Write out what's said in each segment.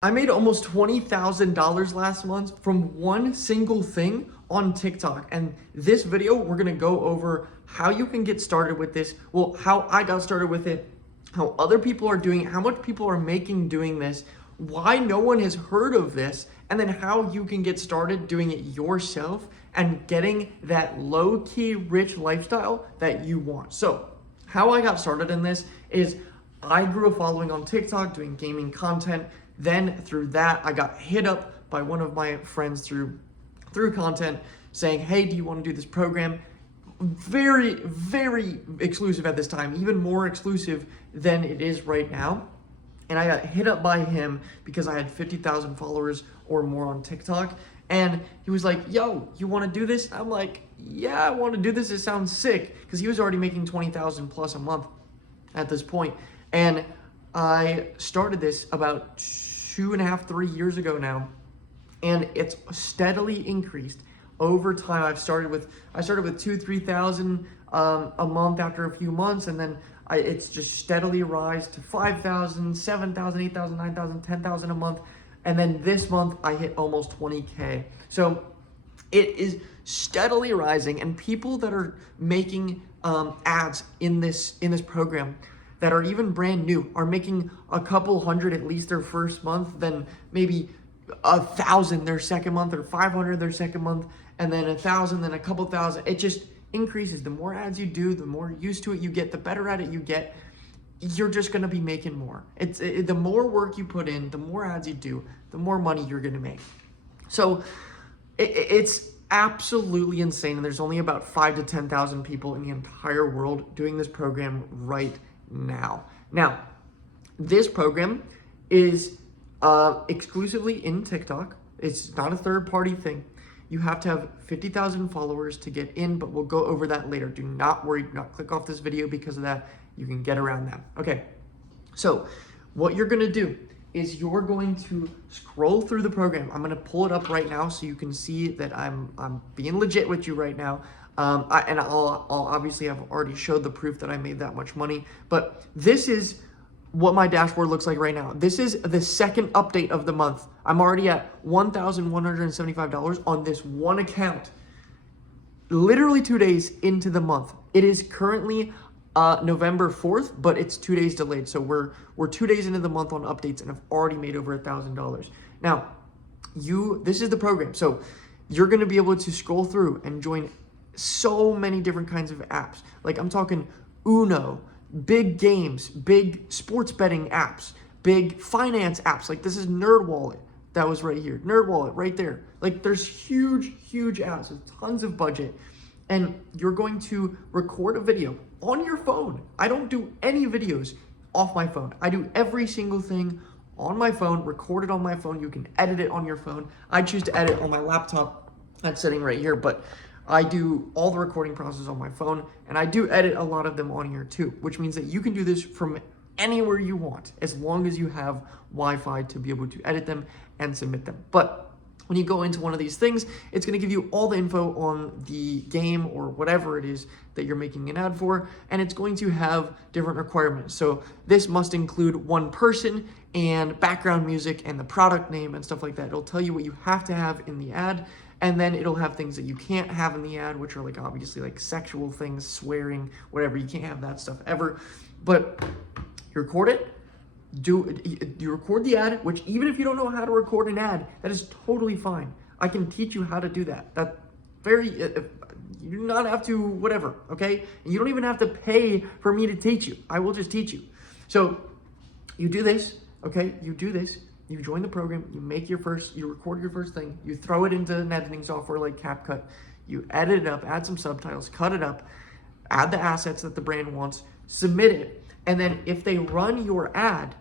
I made almost $20,000 last month from one single thing on TikTok. And this video, we're gonna go over how you can get started with this. Well, how I got started with it, how other people are doing it, how much people are making doing this, why no one has heard of this, and then how you can get started doing it yourself and getting that low-key rich lifestyle that you want. So how I got started in this is I grew a following on TikTok doing gaming content. Then through that, I got hit up by one of my friends through content saying, hey, do you want to do this program? Very, very exclusive at this time, even more exclusive than it is right now. And I got hit up by him because I had 50,000 followers or more on TikTok. And he was like, yo, you want to do this? I'm like, yeah, I want to do this. It sounds sick. Because he was already making 20,000 plus a month at this point. And I started this about 2.5, 3 years ago now, and it's steadily increased over time. I started with 2,000-3,000 a month after a few months, and then it's just steadily rise to 5,000, 7,000, 8,000, 9,000, 10,000 a month, and then this month I hit almost 20K. So it is steadily rising, and people that are making ads in this program that are even brand new are making a couple hundred at least their first month, then maybe 1,000 their second month, or 500 their second month, and then 1,000, then a couple thousand. It just increases. The more ads you do, the more used to it you get, the better at it you get. You're just gonna be making more. The more work you put in, the more ads you do, the more money you're gonna make. So it's absolutely insane, and there's only about 5,000 to 10,000 people in the entire world doing this program right now. Now, this program is exclusively in TikTok. It's not a third-party thing. You have to have 50,000 followers to get in, but we'll go over that later. Do not worry, do not click off this video because of that. You can get around that. Okay, so what you're gonna do is you're going to scroll through the program. I'm gonna pull it up right now so you can see that I'm being legit with you right now. I'll obviously have already showed the proof that I made that much money, but this is what my dashboard looks like right now. This is the second update of the month. I'm already at $1,175 on this one account, literally 2 days into the month. It is currently November 4th, but it's 2 days delayed. So we're 2 days into the month on updates, and I've already made over $1,000. Now, this is the program. So you're gonna be able to scroll through and join so many different kinds of apps. Like I'm talking Uno, big games, big sports betting apps, big finance apps. Like this is NerdWallet. That was right here. NerdWallet right there. Like there's huge apps with tons of budget. And you're going to record a video on your phone. I don't do any videos off my phone. I do every single thing on my phone, record it on my phone. You can edit it on your phone. I choose to edit on my laptop. That's sitting right here, but I do all the recording process on my phone, and I do edit a lot of them on here too, which means that you can do this from anywhere you want, as long as you have Wi-Fi to be able to edit them and submit them. But when you go into one of these things, it's gonna give you all the info on the game or whatever it is that you're making an ad for, and it's going to have different requirements. So this must include one person and background music and the product name and stuff like that. It'll tell you what you have to have in the ad, and then it'll have things that you can't have in the ad, which are like obviously like sexual things, swearing, whatever. You can't have that stuff ever. But you record it, you record the ad, which even if you don't know how to record an ad, that is totally fine. I can teach you how to do that. You do not have to, whatever, okay? And you don't even have to pay for me to teach you. I will just teach you. So you do this, okay? You do this. You join the program, you record your first thing, you throw it into an editing software like CapCut, you edit it up, add some subtitles, cut it up, add the assets that the brand wants, submit it, and then if they run your ad,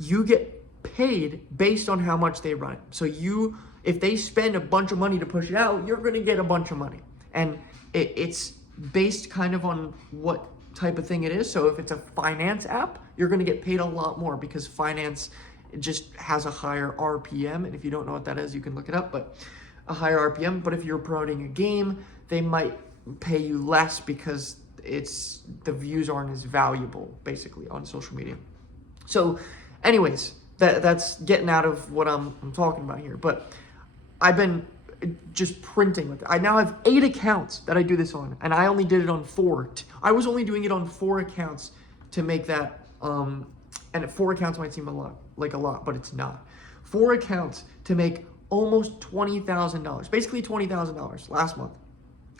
you get paid based on how much they run it. So if they spend a bunch of money to push it out, you're gonna get a bunch of money. And it's based kind of on what type of thing it is. So if it's a finance app, you're gonna get paid a lot more because finance, it just has a higher RPM, and if you don't know what that is, you can look it up, but a higher RPM. But if you're promoting a game, they might pay you less because the views aren't as valuable, basically, on social media. So anyways, that's getting out of what I'm talking about here. But I've been just printing with it. I now have 8 accounts that I do this on, and I only did it on 4. I was only doing it on 4 accounts to make that, and 4 accounts might seem a lot, but it's not. 4 accounts to make almost $20,000, basically $20,000 last month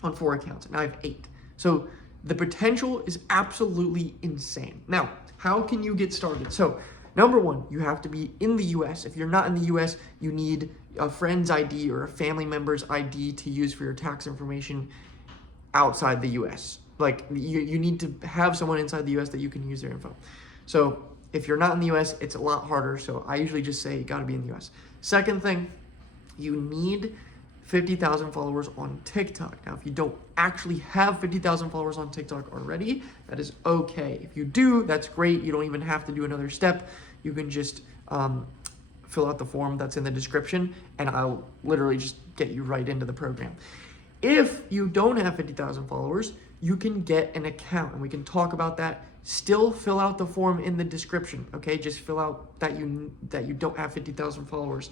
on 4 accounts, and I have 8. So the potential is absolutely insane. Now, how can you get started? So number 1, you have to be in the US. If you're not in the US, you need a friend's ID or a family member's ID to use for your tax information outside the US. Like you need to have someone inside the US that you can use their info. So if you're not in the US, it's a lot harder. So I usually just say you gotta be in the US. Second thing, you need 50,000 followers on TikTok. Now, if you don't actually have 50,000 followers on TikTok already, that is okay. If you do, that's great. You don't even have to do another step. You can just fill out the form that's in the description, and I'll literally just get you right into the program. If you don't have 50,000 followers, you can get an account, and we can talk about that. Still fill out the form in the description, okay? Just fill out that you don't have 50,000 followers,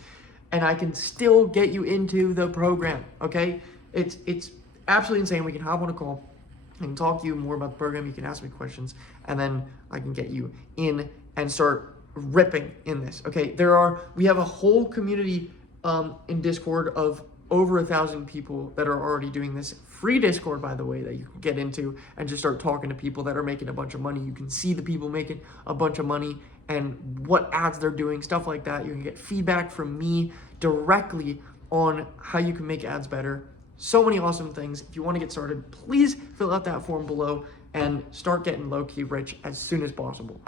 and I can still get you into the program, okay? It's absolutely insane. We can hop on a call. I can talk to you more about the program. You can ask me questions, and then I can get you in and start ripping in this, okay? We have a whole community in Discord of over 1,000 people that are already doing this. Free Discord, by the way, that you can get into and just start talking to people that are making a bunch of money. You can see the people making a bunch of money and what ads they're doing, stuff like that. You can get feedback from me directly on how you can make ads better. So many awesome things. If you want to get started, please fill out that form below and start getting low-key rich as soon as possible.